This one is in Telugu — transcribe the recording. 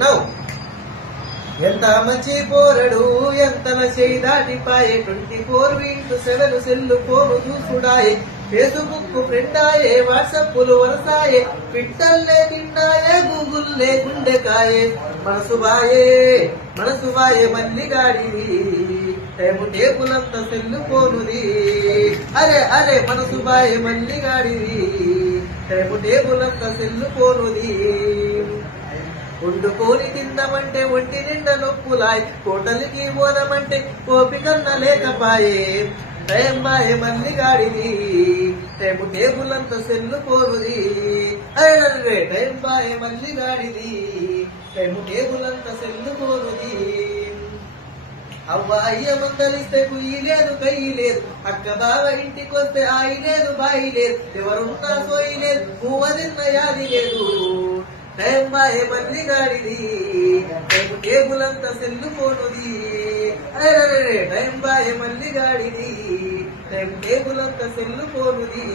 నౌ ఎంత మంచి పోరడు ఎంత చేయి దాటిపాయే 24x7 సెల్లు ఫోను చూసుడాయే ఫేస్బుక్ ఫ్రెండాయే వాట్సాప్లు వరసాయే ట్విట్టర్లే తిండాయే గూగుల్లే గుండెకాయే మనసు బాయే మల్లిగాడిది టైము టేబులంత సెల్లు ఫోనుది అరే మనసు బాయే మల్లిగాడిది టైము టేబులంత సెల్లు ఫోనుది వండుకోని తిందమంటే ఒంటి నిండా నొప్పులాయ్ కోటలికి పోదమంటే కోపికన్న లేకపాయే టైం బాయే మల్లిగాడిది టైము టేబులంత సెల్లు పోరుది అరే టైం బాయే మల్లిగాడిది టైము టేబులంత సెల్లు పోరుది అవ్వ అయ్య మందలిస్తే కుయ్యి లేదు కయ్యి లేదు అక్క బావ ఇంటికొస్తే ఆయి లేదు బాయి లేదు ఎవరున్నా సోయి లేదు పువ్వ తిన్న యాది లేదు టైం బాయే మల్లిగాడిది టైము టేబులంత సెల్లు పోనుది అరే టైం బాయే మల్లిగాడిది టైం టేబులంత సెల్లు పోనుది